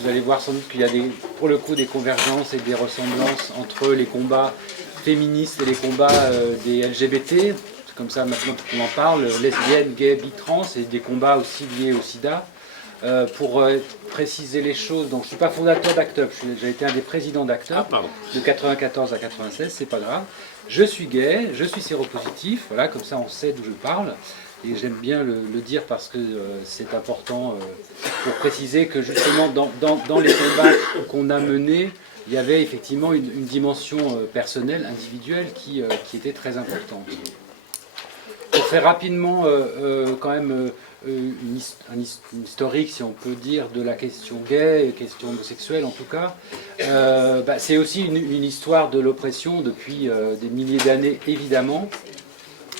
Vous allez voir sans doute qu'il y a pour le coup des convergences et des ressemblances entre les combats féministes et les combats des LGBT. C'est comme ça maintenant qu'on en parle, lesbiennes, gays, bi, trans, et des combats aussi liés au sida. Pour préciser les choses, donc je ne suis pas fondateur d'Act Up, j'ai été un des présidents d'Act Up, de 94 à 96, c'est pas grave. Je suis gay, je suis séropositif, voilà, comme ça on sait d'où je parle. Et j'aime bien le dire parce que c'est important pour préciser que justement dans les combats qu'on a menés, il y avait effectivement une dimension personnelle, individuelle qui était très importante. Pour faire rapidement quand même un historique, si on peut dire, de la question gay, question homosexuelle en tout cas, c'est aussi une histoire de l'oppression depuis des milliers d'années évidemment,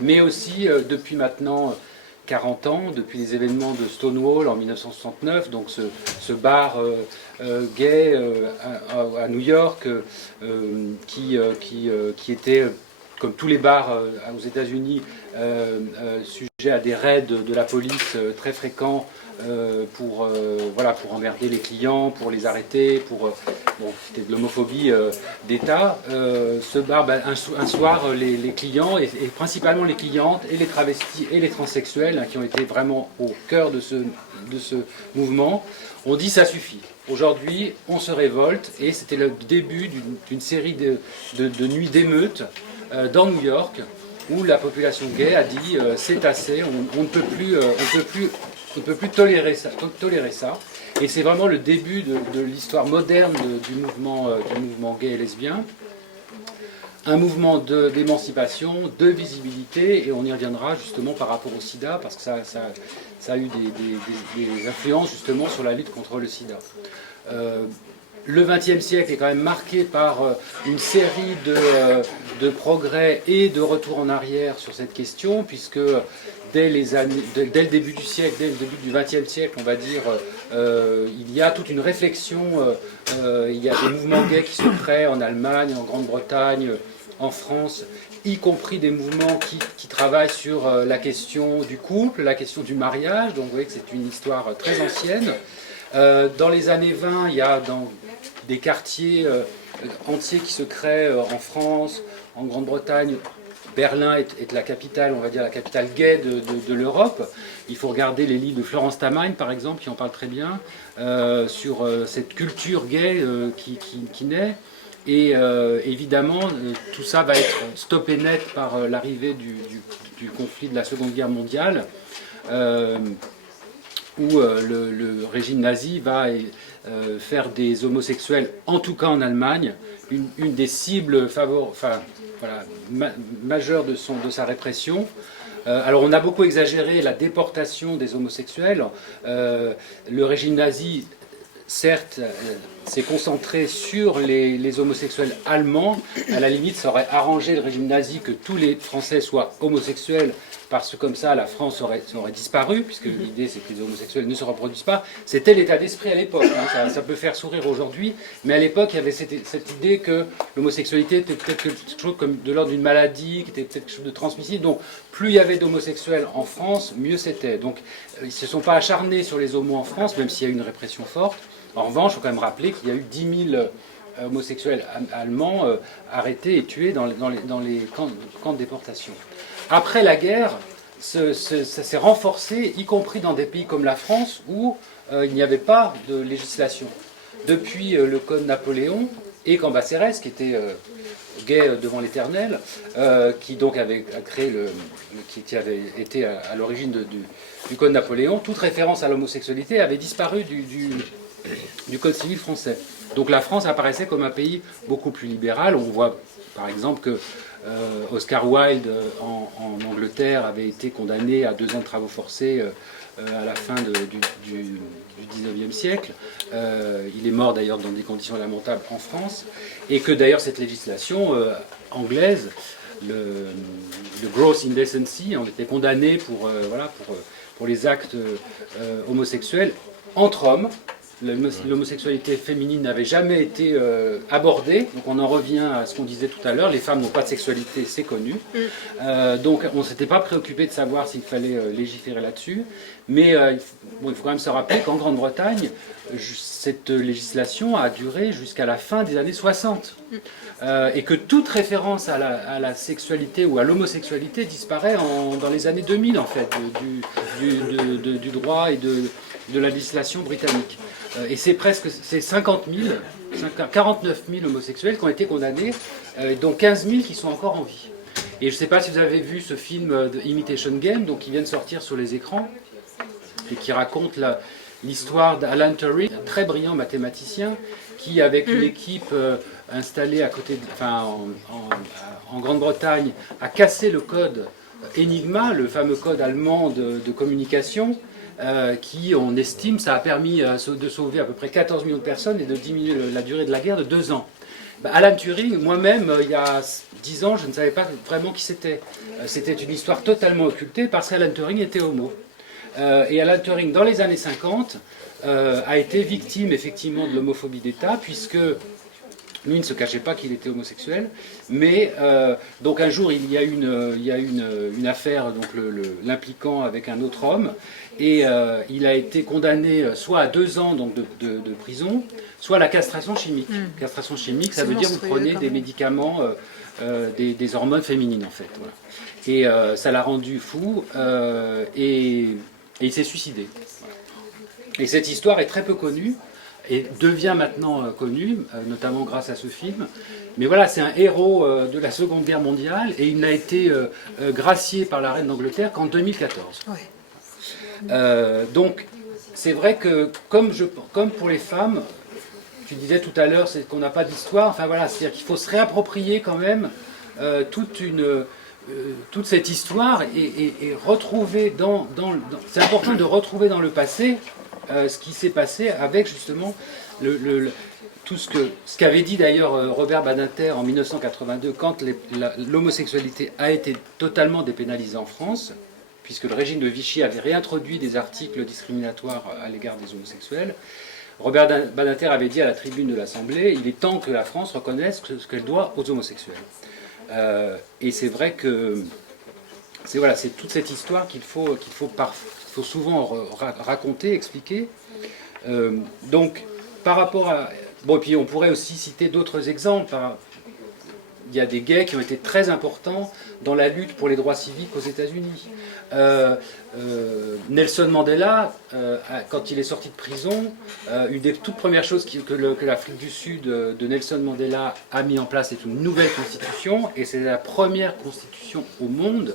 mais aussi depuis maintenant 40 ans, depuis les événements de Stonewall en 1969, donc ce bar gay à New York qui était, comme tous les bars aux États-Unis, sujet à des raids de la police très fréquents pour emmerder les clients, pour les arrêter, c'était de l'homophobie d'État. Ce bar, un soir, les clients, et principalement les clientes, et les travestis et les transsexuels, hein, qui ont été vraiment au cœur de ce mouvement, ont dit ça suffit. Aujourd'hui, on se révolte, et c'était le début d'une série de nuits d'émeutes dans New York, où la population gay a dit c'est assez, on ne peut plus tolérer ça. Et c'est vraiment le début de l'histoire moderne du mouvement gay et lesbien. Un mouvement d'émancipation, de visibilité, et on y reviendra justement par rapport au sida, parce que ça a eu des influences justement sur la lutte contre le sida. Le XXe siècle est quand même marqué par une série de progrès et de retours en arrière sur cette question, puisque dès le début du siècle, dès le début du XXe siècle, on va dire, il y a toute une réflexion, il y a des mouvements gays qui se créent en Allemagne, en Grande-Bretagne, en France, y compris des mouvements qui travaillent sur la question du couple, la question du mariage, donc vous voyez que c'est une histoire très ancienne. Dans les années 20, il y a dans des quartiers entiers qui se créent en France, en Grande-Bretagne. Berlin est la capitale, on va dire la capitale gay de l'Europe. Il faut regarder les livres de Florence Tamagne, par exemple, qui en parle très bien, sur cette culture gay qui naît. Et évidemment, tout ça va être stoppé net par l'arrivée du conflit de la Seconde Guerre mondiale, où le régime nazi va faire des homosexuels, en tout cas en Allemagne, une des cibles majeures de sa répression. Alors on a beaucoup exagéré la déportation des homosexuels. Le régime nazi, certes, s'est concentré sur les homosexuels allemands. À la limite, ça aurait arrangé le régime nazi que tous les Français soient homosexuels, parce que comme ça, la France aurait disparu, puisque l'idée, c'est que les homosexuels ne se reproduisent pas. C'était l'état d'esprit à l'époque. Hein. Ça peut faire sourire aujourd'hui, mais à l'époque, il y avait cette idée que l'homosexualité était peut-être quelque chose comme de l'ordre d'une maladie, qui était peut-être quelque chose de transmissible. Donc, plus il y avait d'homosexuels en France, mieux c'était. Donc, ils ne se sont pas acharnés sur les homos en France, même s'il y a eu une répression forte. En revanche, il faut quand même rappeler qu'il y a eu 10 000 homosexuels allemands arrêtés et tués dans les camps de déportation. Après la guerre, ça s'est renforcé, y compris dans des pays comme la France, où il n'y avait pas de législation. Depuis le Code Napoléon et Cambacérès, qui était gay devant l'Éternel, qui donc avait créé qui avait été à l'origine du Code Napoléon, toute référence à l'homosexualité avait disparu du Code civil français. Donc la France apparaissait comme un pays beaucoup plus libéral. On voit par exemple que Oscar Wilde en Angleterre avait été condamné à 2 ans de travaux forcés à la fin du 19e siècle. Il est mort d'ailleurs dans des conditions lamentables en France. Et que d'ailleurs cette législation anglaise, le gross indecency, on était condamné pour les actes homosexuels entre hommes, l'homosexualité féminine n'avait jamais été abordée. Donc on en revient à ce qu'on disait tout à l'heure, les femmes n'ont pas de sexualité, c'est connu. Donc on ne s'était pas préoccupé de savoir s'il fallait légiférer là-dessus. Mais il faut quand même se rappeler qu'en Grande-Bretagne, cette législation a duré jusqu'à la fin des années 60. Et que toute référence à la sexualité ou à l'homosexualité disparaît dans les années 2000 en fait, du droit et de la législation britannique. Et c'est 50 000, 49 000 homosexuels qui ont été condamnés, dont 15 000 qui sont encore en vie. Et je ne sais pas si vous avez vu ce film The Imitation Game, donc, qui vient de sortir sur les écrans, et qui raconte l'histoire d'Alan Turing, un très brillant mathématicien, qui avec une équipe installée à côté, en Grande-Bretagne, a cassé le code Enigma, le fameux code allemand de communication, qui, on estime, ça a permis de sauver à peu près 14 millions de personnes et de diminuer la durée de la guerre de 2 ans. Alan Turing, moi-même, il y a 10 ans, je ne savais pas vraiment qui c'était. C'était une histoire totalement occultée parce qu'Alan Turing était homo. Et Alan Turing, dans les années 50, a été victime effectivement de l'homophobie d'État, puisque lui ne se cachait pas qu'il était homosexuel, mais donc un jour il y a une affaire, donc l'impliquant avec un autre homme, et il a été condamné soit à 2 ans donc, de prison, soit à la castration chimique. Castration chimique, ça veut dire que vous prenez des médicaments, des hormones féminines en fait. Voilà. Et ça l'a rendu fou, et il s'est suicidé. Voilà. Et cette histoire est très peu connue, et devient maintenant connue, notamment grâce à ce film. Mais voilà, c'est un héros de la Seconde Guerre mondiale, et il n'a été gracié par la reine d'Angleterre qu'en 2014. Ouais. Donc, c'est vrai que, comme pour les femmes, tu disais tout à l'heure, c'est qu'on n'a pas d'histoire, enfin voilà, c'est-à-dire qu'il faut se réapproprier quand même toute cette histoire et retrouver c'est important de retrouver dans le passé ce qui s'est passé avec justement tout ce qu'avait dit d'ailleurs Robert Badinter en 1982 quand l'homosexualité a été totalement dépénalisée en France, puisque le régime de Vichy avait réintroduit des articles discriminatoires à l'égard des homosexuels. Robert Badinter avait dit à la tribune de l'Assemblée, il est temps que la France reconnaisse ce qu'elle doit aux homosexuels. Et c'est vrai que c'est toute cette histoire qu'il faut souvent raconter, expliquer. Donc, par rapport à... Bon, et puis on pourrait aussi citer d'autres exemples. Il y a des gays qui ont été très importants dans la lutte pour les droits civiques aux États-Unis. Nelson Mandela, quand il est sorti de prison, une des toutes premières choses que l'Afrique du Sud de Nelson Mandela a mis en place, c'est une nouvelle constitution, et c'est la première constitution au monde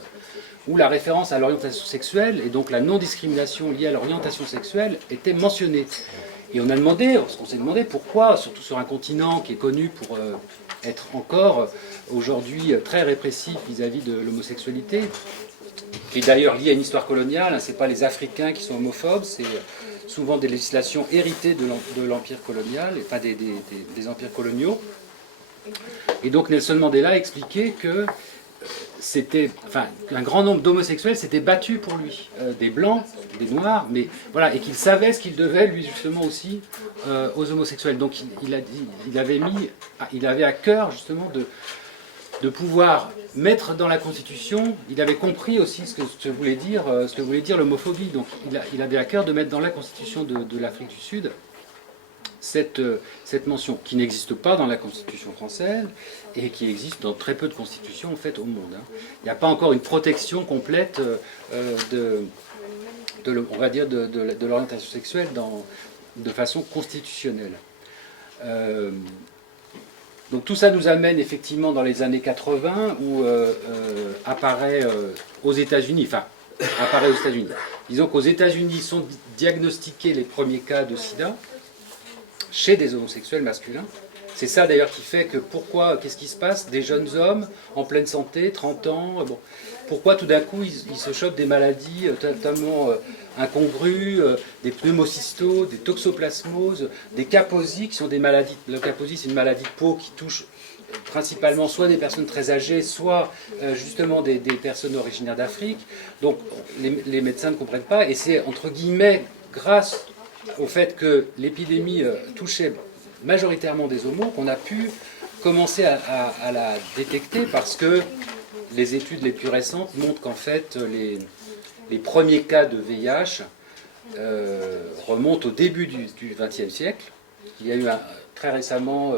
où la référence à l'orientation sexuelle et donc la non-discrimination liée à l'orientation sexuelle était mentionnée. Et on s'est demandé pourquoi, surtout sur un continent qui est connu pour être encore aujourd'hui très répressif vis-à-vis de l'homosexualité, qui est d'ailleurs lié à une histoire coloniale, hein, ce n'est pas les Africains qui sont homophobes, c'est souvent des législations héritées de l'empire colonial, enfin des empires coloniaux. Et donc Nelson Mandela a expliqué que un grand nombre d'homosexuels s'étaient battus pour lui, des blancs, des noirs, mais voilà, et qu'il savait ce qu'il devait lui justement aussi aux homosexuels. Donc il avait à cœur justement de pouvoir mettre dans la Constitution, il avait compris aussi ce que voulait dire l'homophobie. Donc il avait à cœur de mettre dans la Constitution de l'Afrique du Sud cette mention qui n'existe pas dans la Constitution française et qui existe dans très peu de constitutions en fait au monde. Hein. Il n'y a pas encore une protection complète on va dire de l'orientation sexuelle de façon constitutionnelle. Donc tout ça nous amène effectivement dans les années 80 où apparaît aux États-Unis. Disons qu'aux États-Unis sont diagnostiqués les premiers cas de sida chez des homosexuels masculins. C'est ça d'ailleurs qui fait que qu'est-ce qui se passe? Des jeunes hommes en pleine santé, 30 ans, pourquoi tout d'un coup ils se chopent des maladies totalement incongrues, des pneumocystos, des toxoplasmoses, des kaposies qui sont des maladies. La kaposie c'est une maladie de peau qui touche principalement soit des personnes très âgées, soit justement des personnes originaires d'Afrique. Donc les médecins ne comprennent pas et c'est entre guillemets grâce au fait que l'épidémie touchait majoritairement des homos, qu'on a pu commencer à la détecter parce que les études les plus récentes montrent qu'en fait les premiers cas de VIH remontent au début du XXe siècle. Il y a eu très récemment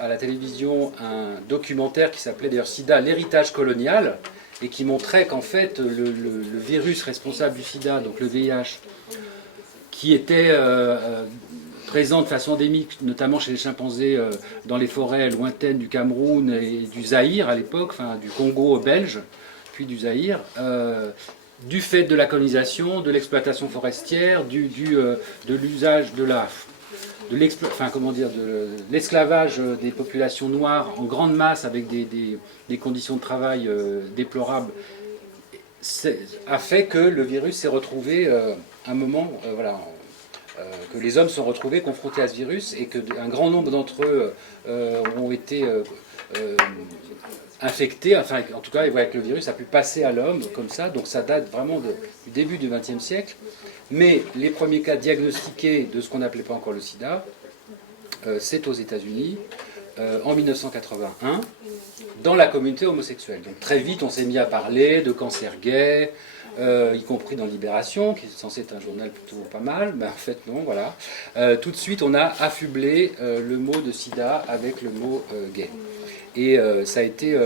à la télévision un documentaire qui s'appelait d'ailleurs SIDA, l'héritage colonial, et qui montrait qu'en fait le virus responsable du sida, donc le VIH, qui était présent de façon endémique, notamment chez les chimpanzés dans les forêts lointaines du Cameroun et du Zaïre à l'époque, enfin du Congo belge, puis du Zaïre, du fait de la colonisation, de l'exploitation forestière, de l'usage de l'esclavage des populations noires en grande masse avec des conditions de travail déplorables, a fait que le virus s'est retrouvé à un moment, que les hommes sont retrouvés confrontés à ce virus et qu'un grand nombre d'entre eux ont été infectés, enfin en tout cas avec le virus a pu passer à l'homme comme ça, donc ça date vraiment du début du XXe siècle. Mais les premiers cas diagnostiqués de ce qu'on n'appelait pas encore le sida, c'est aux États-Unis en 1981, dans la communauté homosexuelle. Donc très vite, on s'est mis à parler de cancer gay, y compris dans Libération, qui est censé être un journal plutôt pas mal, mais en fait non, voilà. Tout de suite, on a affublé le mot de sida avec le mot gay. Et ça a été...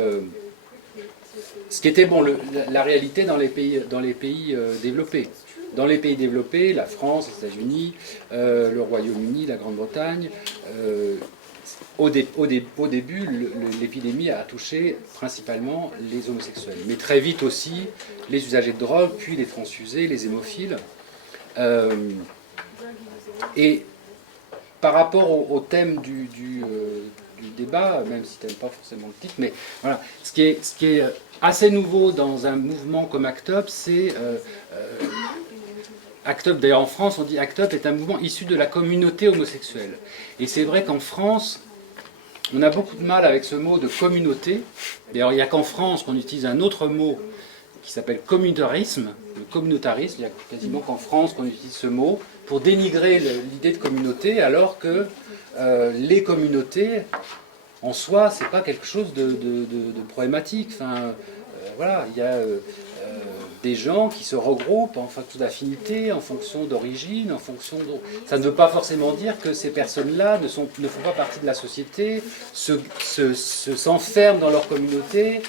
ce qui était bon, la réalité dans les pays développés. Dans les pays développés, la France, les États-Unis, le Royaume-Uni, la Grande-Bretagne, au début, l'épidémie a touché principalement les homosexuels. Mais très vite aussi, les usagers de drogue, puis les transfusés, les hémophiles. Et par rapport au thème du débat, même si tu n'aimes pas forcément le titre, mais voilà, ce qui est assez nouveau dans un mouvement comme ACT UP, c'est... ACT UP, d'ailleurs en France, on dit ACT UP est un mouvement issu de la communauté homosexuelle. Et c'est vrai qu'en France, on a beaucoup de mal avec ce mot de communauté. D'ailleurs, il n'y a qu'en France qu'on utilise un autre mot qui s'appelle communautarisme. Le communautarisme, il n'y a quasiment qu'en France qu'on utilise ce mot pour dénigrer l'idée de communauté, alors que les communautés, en soi, c'est pas quelque chose de problématique. Enfin, voilà, il y a des gens qui se regroupent en fonction d'affinité, en fonction d'origine, en fonction de... Ça ne veut pas forcément dire que ces personnes-là ne font pas partie de la société, s'enferment dans leur communauté.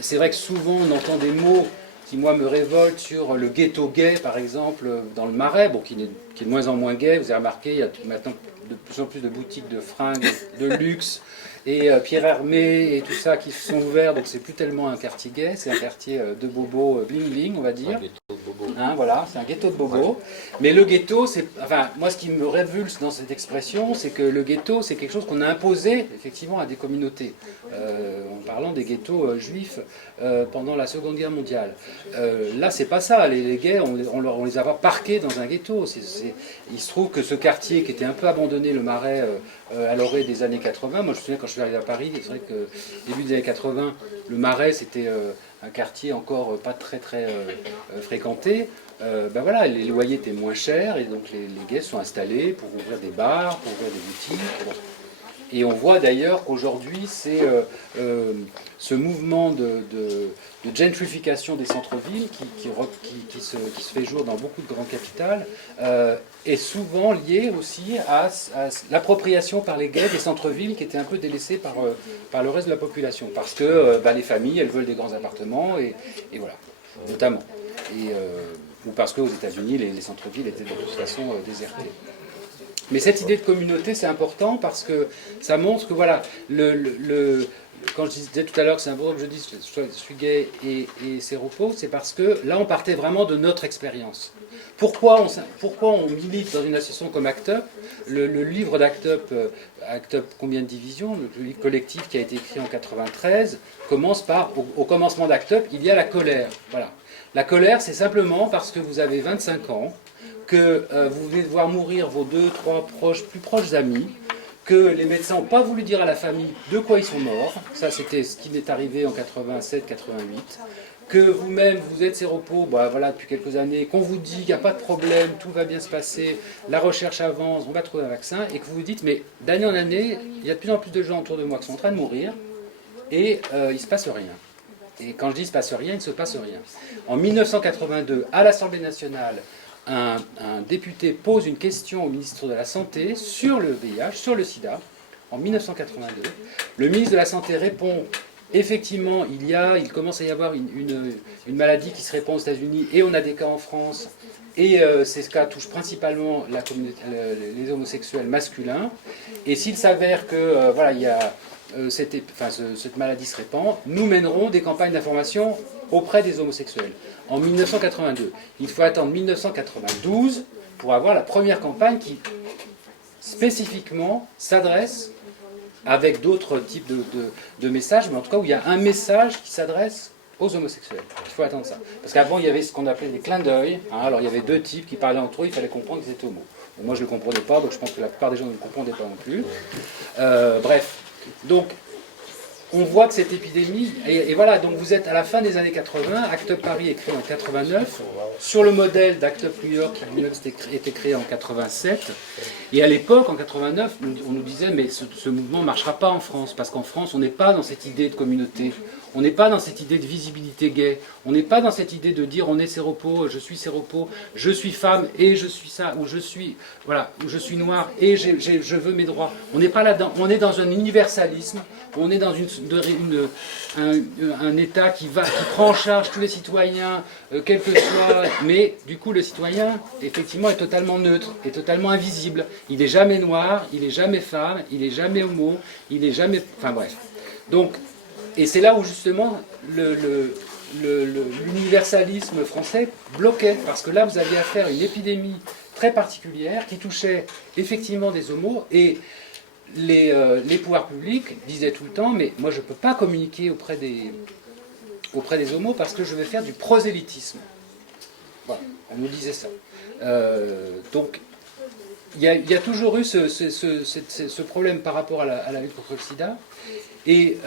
C'est vrai que souvent on entend des mots qui, moi, me révoltent sur le ghetto gay, par exemple, dans le Marais, bon, qui est de moins en moins gay. Vous avez remarqué, il y a maintenant de plus en plus de boutiques de fringues, de luxe, et Pierre Hermé et tout ça qui se sont ouverts, donc c'est plus tellement un quartier gay, c'est un quartier de bobos bling bling, on va dire. Un ghetto de bobos. Hein, voilà, c'est un ghetto de bobos. Ouais. Mais le ghetto, c'est, enfin, moi ce qui me révulse dans cette expression, c'est que le ghetto, c'est quelque chose qu'on a imposé effectivement à des communautés, en parlant des ghettos juifs pendant la Seconde Guerre mondiale. Là, c'est pas ça. Les gays, on les a pas parqués dans un ghetto. Il se trouve que ce quartier qui était un peu abandonné, le Marais, à l'orée des années 80, moi je me souviens quand je suis arrivé à Paris, c'est vrai que début des années 80, le Marais c'était un quartier encore pas très fréquenté. Ben voilà, les loyers étaient moins chers et donc les gays sont installés pour ouvrir des bars, pour ouvrir des boutiques. Bon. Et on voit d'ailleurs qu'aujourd'hui, c'est ce mouvement de gentrification des centres-villes qui se fait jour dans beaucoup de grandes capitales est souvent lié aussi à l'appropriation par les gays des centres-villes qui étaient un peu délaissés par le reste de la population. Parce que les familles, elles veulent des grands appartements, et voilà, notamment. Ou parce qu'aux États-Unis, les centres-villes étaient de toute façon désertés. Mais cette idée de communauté, c'est important parce que ça montre que, voilà, quand je disais tout à l'heure que c'est important que je dise je suis gay et séropos, c'est parce que là, on partait vraiment de notre expérience. Pourquoi on milite dans une association comme ACT UP? Le livre d'ACT UP, Combien de divisions, le livre collectif qui a été écrit en 93, commence par, au commencement d'ACT UP, il y a la colère. Voilà. La colère, c'est simplement parce que vous avez 25 ans, que vous venez de voir mourir vos 2, 3 plus proches amis, que les médecins n'ont pas voulu dire à la famille de quoi ils sont morts. Ça, c'était ce qui m'est arrivé en 87-88. que vous-même, vous êtes séropos, bah, voilà, depuis quelques années, qu'on vous dit qu'il n'y a pas de problème, tout va bien se passer, la recherche avance, on va trouver un vaccin, et que vous vous dites, mais d'année en année, il y a de plus en plus de gens autour de moi qui sont en train de mourir, et il ne se passe rien. Et quand je dis il ne se passe rien, il ne se passe rien. En 1982, à l'Assemblée nationale, un député pose une question au ministre de la Santé sur le VIH, sur le sida, en 1982. Le ministre de la Santé répond, effectivement, il commence à y avoir une maladie qui se répand aux États-Unis, et on a des cas en France, et ces cas touchent principalement les homosexuels masculins. Et s'il s'avère que voilà, il y a cette maladie se répand, nous mènerons des campagnes d'information auprès des homosexuels. En 1982. Il faut attendre 1992 pour avoir la première campagne qui spécifiquement s'adresse avec d'autres types de messages, mais en tout cas où il y a un message qui s'adresse aux homosexuels. Il faut attendre ça. Parce qu'avant, il y avait ce qu'on appelait des clins d'œil. Alors, il y avait deux types qui parlaient entre eux, il fallait comprendre qu'ils étaient homo. Bon, moi, je ne le comprenais pas, donc je pense que la plupart des gens ne le comprenaient pas non plus. Bref. Donc, on voit que cette épidémie, et voilà, donc vous êtes à la fin des années 80, Act Up Paris est créé en 89, sur le modèle d'Act Up New York qui lui-même était créé en 87, et à l'époque, en 89, on nous disait, mais ce mouvement ne marchera pas en France, parce qu'en France, on n'est pas dans cette idée de communauté, on n'est pas dans cette idée de visibilité gay, on n'est pas dans cette idée de dire on est séropos, je suis femme et je suis ça, ou je suis noir et je veux mes droits. On n'est pas là-dedans, on est dans un universalisme, on est dans un État qui prend en charge tous les citoyens, quel que soit, mais du coup le citoyen, effectivement, est totalement neutre, est totalement invisible. Il n'est jamais noir, il n'est jamais femme, il n'est jamais homo, il n'est jamais... Enfin bref. Donc, et c'est là où justement l'universalisme français bloquait, parce que là vous aviez affaire à une épidémie très particulière qui touchait effectivement des homos, et les pouvoirs publics disaient tout le temps, mais moi je ne peux pas communiquer auprès des homos parce que je vais faire du prosélytisme. Voilà, on nous disait ça. Donc il y a toujours eu ce problème par rapport à la lutte contre le sida, et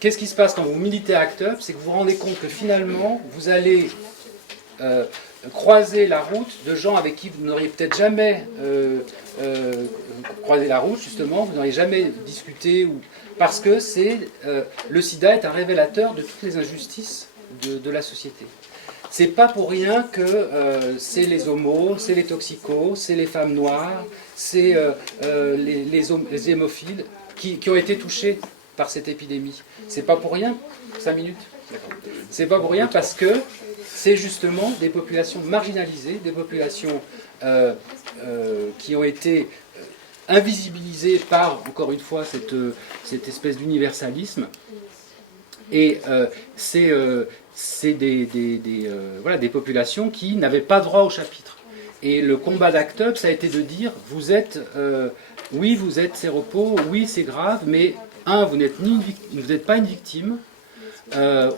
qu'est-ce qui se passe quand vous militez à Act Up? C'est que vous vous rendez compte que finalement, vous allez croiser la route de gens avec qui vous n'auriez peut-être jamais croisé la route, justement, vous n'auriez jamais discuté, parce que le sida est un révélateur de toutes les injustices de la société. C'est pas pour rien que c'est les homos, c'est les toxicos, c'est les femmes noires, c'est les hémophiles qui ont été touchés par cette épidémie. C'est pas pour rien. 5 minutes. C'est pas pour rien parce que c'est justement des populations marginalisées, des populations qui ont été invisibilisées par, encore une fois, cette espèce d'universalisme. Et c'est des populations qui n'avaient pas droit au chapitre. Et le combat d'Act Up, ça a été de dire, vous êtes séropos, oui c'est grave, mais vous n'êtes pas une victime,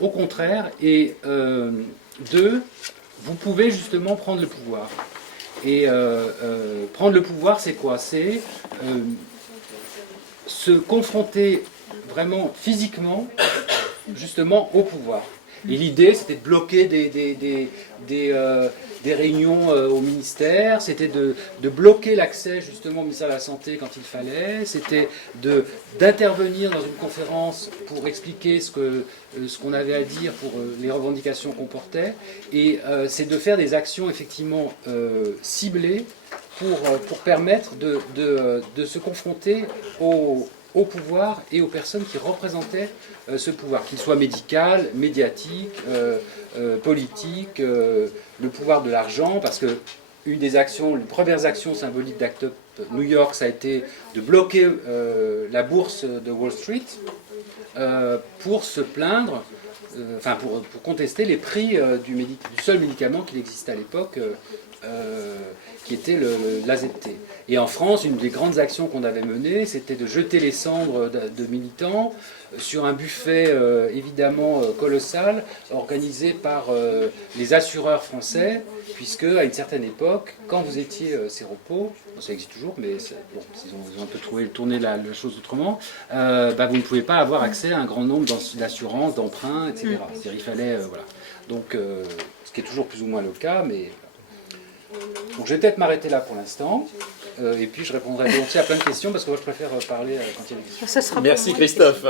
au contraire, et deux, vous pouvez justement prendre le pouvoir. Et prendre le pouvoir, c'est quoi? C'est se confronter vraiment physiquement, justement, au pouvoir. Et l'idée, c'était de bloquer des réunions au ministère, c'était de bloquer l'accès justement au ministère de la Santé quand il fallait, c'était d'intervenir dans une conférence pour expliquer ce qu'on avait à dire pour les revendications qu'on portait, et c'est de faire des actions effectivement ciblées pour permettre de se confronter au pouvoir et aux personnes qui représentaient ce pouvoir, qu'il soit médical, médiatique, politique, le pouvoir de l'argent, parce que les premières actions symboliques d'Act Up New York, ça a été de bloquer la bourse de Wall Street pour se plaindre, pour contester les prix du seul médicament qu'il existait à l'époque, qui était l'AZT. Et en France, une des grandes actions qu'on avait menées, c'était de jeter les cendres de militants sur un buffet évidemment colossal, organisé par les assureurs français, puisque à une certaine époque, quand vous étiez séropos, ça existe toujours, mais bon, ils ont un peu tourné la chose autrement, vous ne pouvez pas avoir accès à un grand nombre d'assurances, d'emprunts, etc. C'est-à-dire, il fallait, voilà. Donc, ce qui est toujours plus ou moins le cas, mais... Donc je vais peut-être m'arrêter là pour l'instant, et puis je répondrai volontiers à plein de questions, parce que moi je préfère parler quand il y a des questions. Merci Christophe.